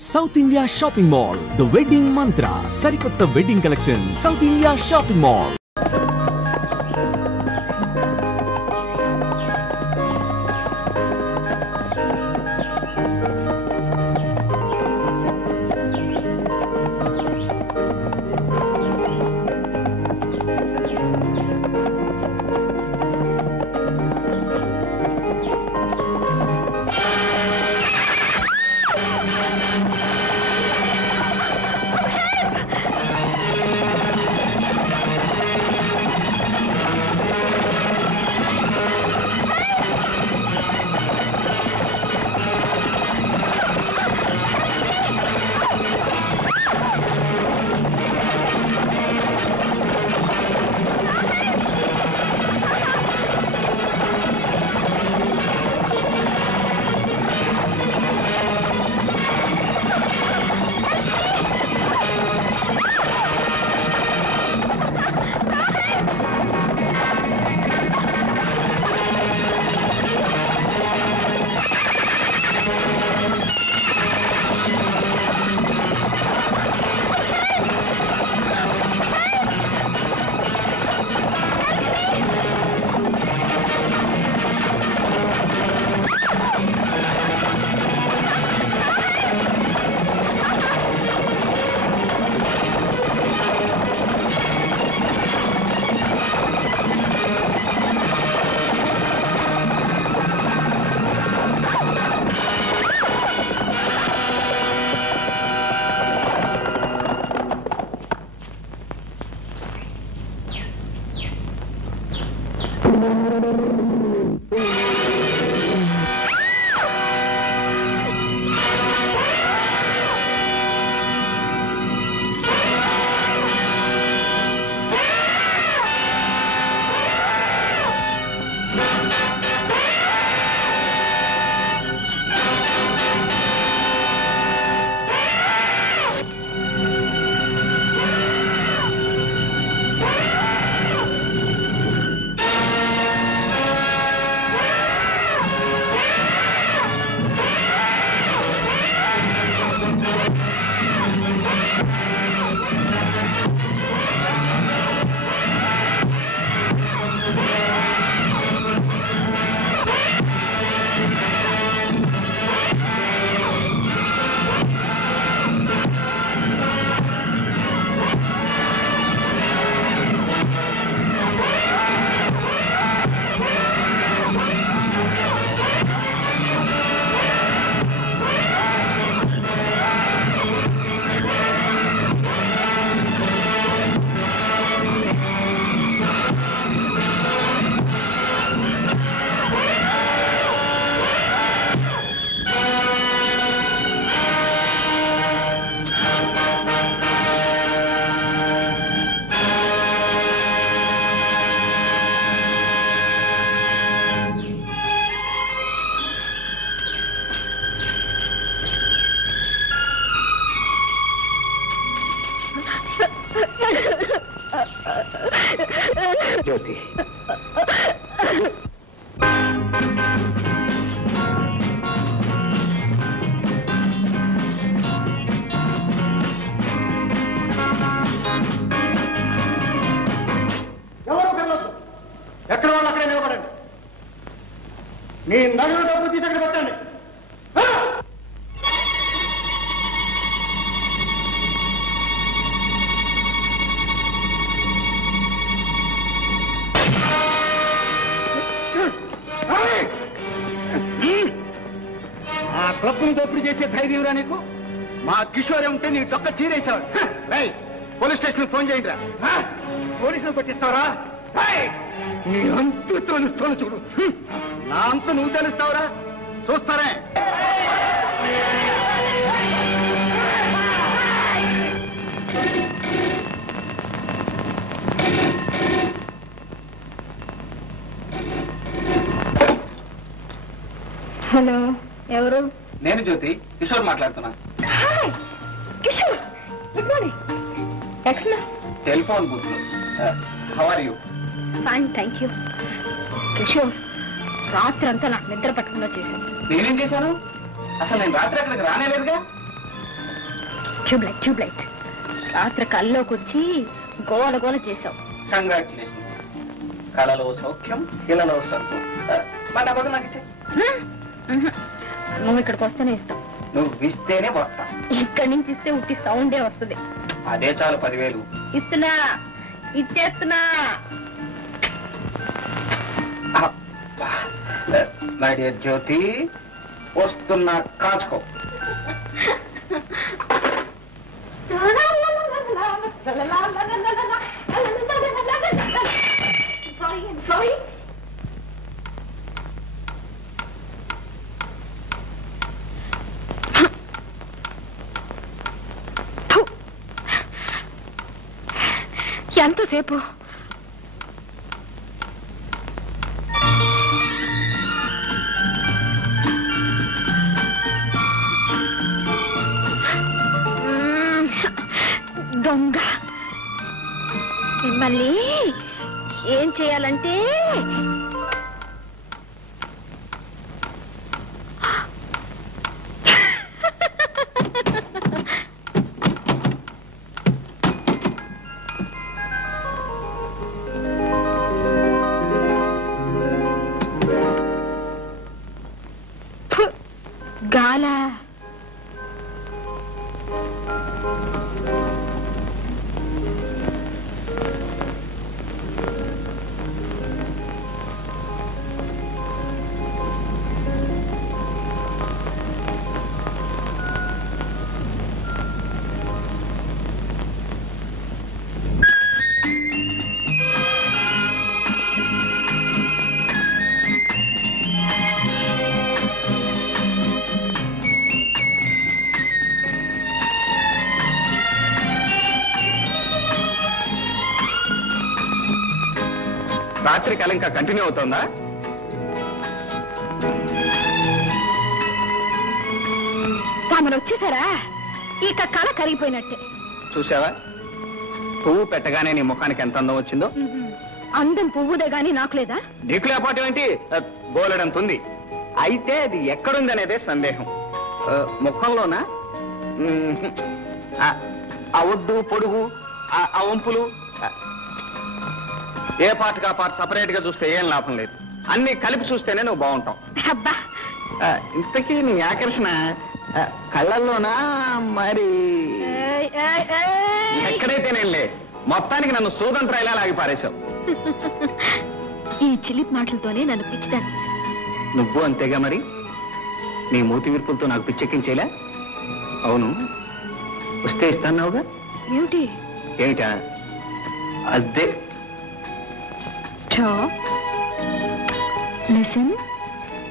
South India Shopping Mall, the wedding mantra. Sarikotta wedding collection. South India Shopping Mall. జ్యోతి ఎవరు వెళ్ళొద్దు. ఎక్కడ వాళ్ళు అక్కడే నిలబడండి. మీ నగలు డబ్బు తీసి అక్కడ పెట్టండి. ఆ క్లబ్ను దోపిడీ చేసే ధైర్యంరా నీకు? మా కిషోరే ఉంటే నీ డొక్క చీరేశాడు. పోలీస్ స్టేషన్ ఫోన్ చేయండి రా. పోలీసులు పట్టిస్తావరా? నీ అంతు తెలుస్తాను చూడు. నా అంత నువ్వు తెలుస్తావురా? చూస్తారే. హలో, ఎవరు? నేను జ్యోతి, కిషోర్ మాట్లాడుతున్నా. Kishore, good morning. ఎక్కడ? టెలిఫోన్ బూత్ లో. How are you? Fine, thank you. Kishore, రాత్రి అంతా నాకు నిద్ర పట్టకుండా చేశాను. నేనేం చేశాను? అసలు నేను రాత్రి అక్కడికి రానేలేదుగా. ట్యూబ్లైట్ రాత్రి కల్లోకి వచ్చి గోల గోల చేసావు. కంగ్రాచులేషన్. కళలో సౌఖ్యం, ఇళ్ళలో సంతోషం. మా డబ్బు నాకు ఇచ్చే. నువ్వు ఇక్కడికి వస్తేనే ఇస్తావు. నువ్వు ఇస్తేనే వస్తా. ఇక్కడి నుంచి ఇస్తే ఉట్టి సౌండే వస్తుంది. అదే చాలు 10,000. ఇస్తున్నా, ఇచ్చేస్తున్నా. మై డియర్ జ్యోతి, వస్తున్నా, కాచుకో. Sorry. ఎంతసేపు? దొంగ మిమ్మల్ని ఏం చేయాలంటే గాల రాత్రి కళ ఇంకా కంటిన్యూ అవుతోందా? తమను వచ్చేసారా? ఇక కళ కరిగిపోయినట్టే. చూసావా, పువ్వు పెట్టగానే నీ ముఖానికి ఎంత అందం వచ్చిందో. అందం పువ్వుదే గాని నాకు లేదా? నీకు లేపాటు ఏంటి? బోలెడంతుంది. అయితే అది ఎక్కడుందనేదే సందేహం. ముఖంలోనా? ఆ ఒడ్డు పొడుగు, ఆ వంపులు, ఏ పార్ట్గా పార్ట్ సపరేట్ గా చూస్తే ఏం లాభం లేదు. అన్ని కలిపి చూస్తేనే నువ్వు బాగుంటావు. అబ్బా, ఇంతకీ నీ ఆకర్షణ కళ్ళల్లోనా మరి ఎక్కడైతేనేలే, మొత్తానికి నన్ను సూదంత్రాయిలా లాగి పారేశావు. ఈ చిలిపి మాటలతోనే నన్ను పిచ్చిదాన్ని. నువ్వు అంతేగా మరి. నీ మూతి విరుపులతో నాకు పిచ్చెక్కించేలా. అవును, వస్తే ఇస్తాన్నావుగా. ఏమిటి? ఏమిటా? అదే. Stop. Listen.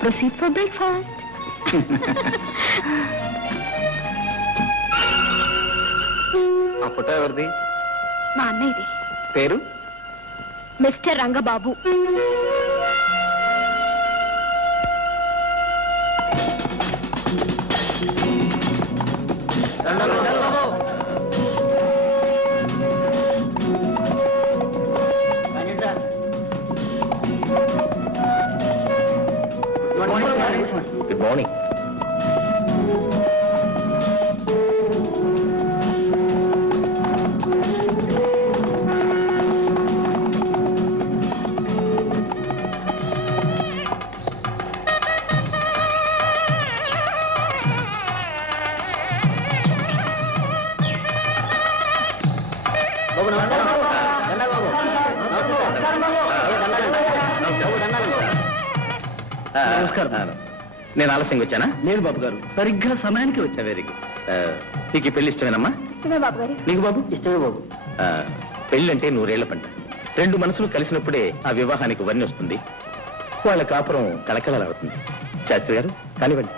Proceed for breakfast. ఆ ఫోటో ఎవరిది? మా అన్నయ్యది. పేరు? మిస్టర్ రంగబాబు. Good morning. నమస్కారం. నేను ఆలస్యంగా వచ్చానా? లేదు బాబు గారు, సరిగ్గా సమయానికి వచ్చా. Very good. నీకు ఈ పెళ్లి ఇష్టమేనమ్మా? ఇష్టమే బాబు గారు. నీకు బాబు? ఇష్టమే బాబు. పెళ్లి అంటే 100 ఏళ్ల పంట. 2 మనసులు కలిసినప్పుడే ఆ వివాహానికి వన్నె వస్తుంది, వాళ్ళ కాపురం కళకళలాడుతుంది. శాస్త్రి గారు కానివ్వండి.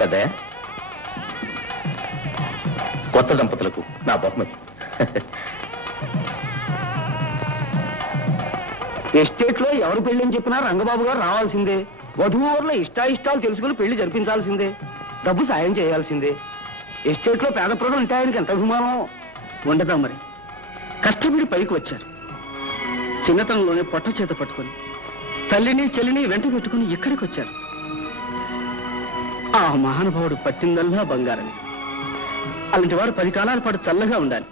కదా కొత్త దంపతులకు నా బహుమతి. ఎస్టేట్ లో ఎవరు పెళ్లి అని చెప్పినా రంగబాబు గారు రావాల్సిందే. వధువుల ఇష్టాయిష్టాలు తెలుసుకుని పెళ్లి జరిపించాల్సిందే. డబ్బు సాయం చేయాల్సిందే. ఎస్టేట్ లో పేద ప్రజలు ఉంటే ఆయనకి ఎంత అభిమానం ఉండదా మరి. కష్టపడి పైకి వచ్చారు. చిన్నతనంలోనే పొట్ట చేత పట్టుకొని తల్లిని చెల్లిని వెంట పెట్టుకుని ఇక్కడికి వచ్చారు. ఆ మహానుభావుడు పట్టిందల్లా బంగారని. అలాంటి వాడు 10 కాలాల పాటు చల్లగా ఉండాలి.